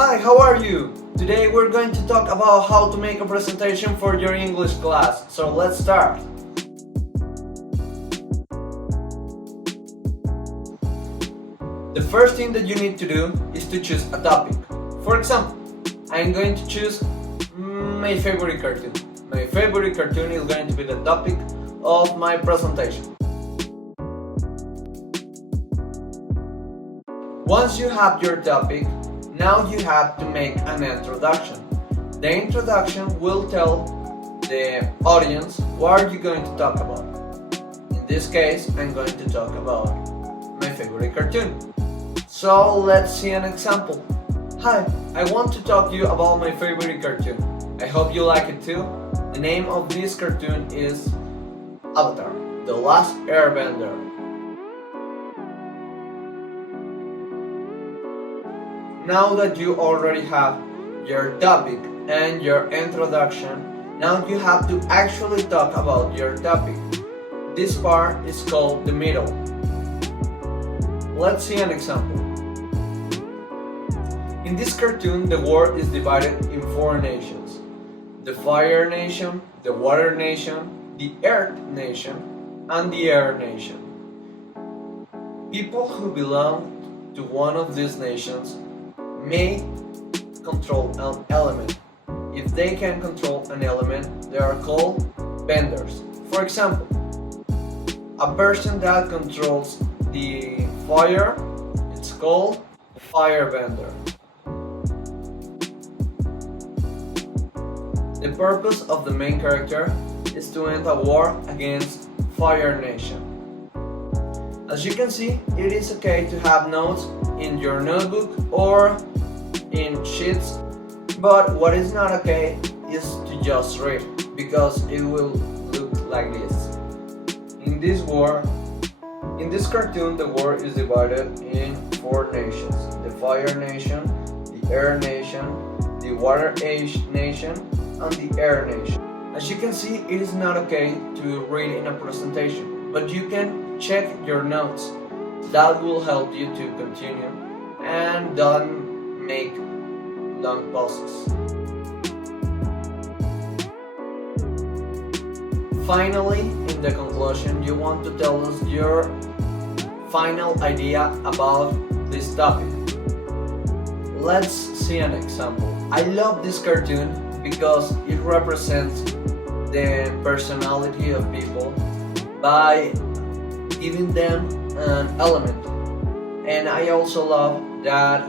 Hi, how are you? Today we're going to talk about how to make a presentation for your English class. So let's start. The first thing that you need to do is to choose a topic. For example, I'm going to choose my favorite cartoon. My favorite cartoon is going to be the topic of my presentation. Once you have your topic, now you have to make an introduction. The introduction will tell the audience what are you going to talk about. In this case, I'm going to talk about my favorite cartoon. So let's see an example. Hi, I want to talk to you about my favorite cartoon. I hope you like it too. The name of this cartoon is Avatar: The Last Airbender. Now that you already have your topic and your introduction, now you have to actually talk about your topic. This part is called the middle. Let's see an example. In this cartoon, the world is divided in 4 nations: the Fire Nation, the Water Nation, the Earth Nation, and the Air Nation. People who belong to one of these nations may control an element. If they can control an element, they are called benders. For example, a person that controls the fire, it's called a firebender. The purpose of the main character is to end a war against Fire Nation. As you can see, it is okay to have notes in your notebook or in sheets, but what is not okay is to just read, because it will look like this. In this cartoon, the world is divided in 4 nations: the Fire Nation, the Air Nation, the Water Nation, and the Air Nation. As you can see, it is not okay to read in a presentation, but you can check your notes. That will help you to continue and don't make long pauses. Finally, in the conclusion, you want to tell us your final idea about this topic. Let's see an example. I love this cartoon because it represents the personality of people by giving them an element. And I also love that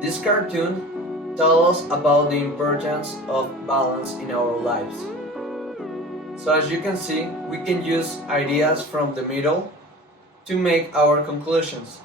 this cartoon tells us about the importance of balance in our lives. So as you can see, we can use ideas from the middle to make our conclusions.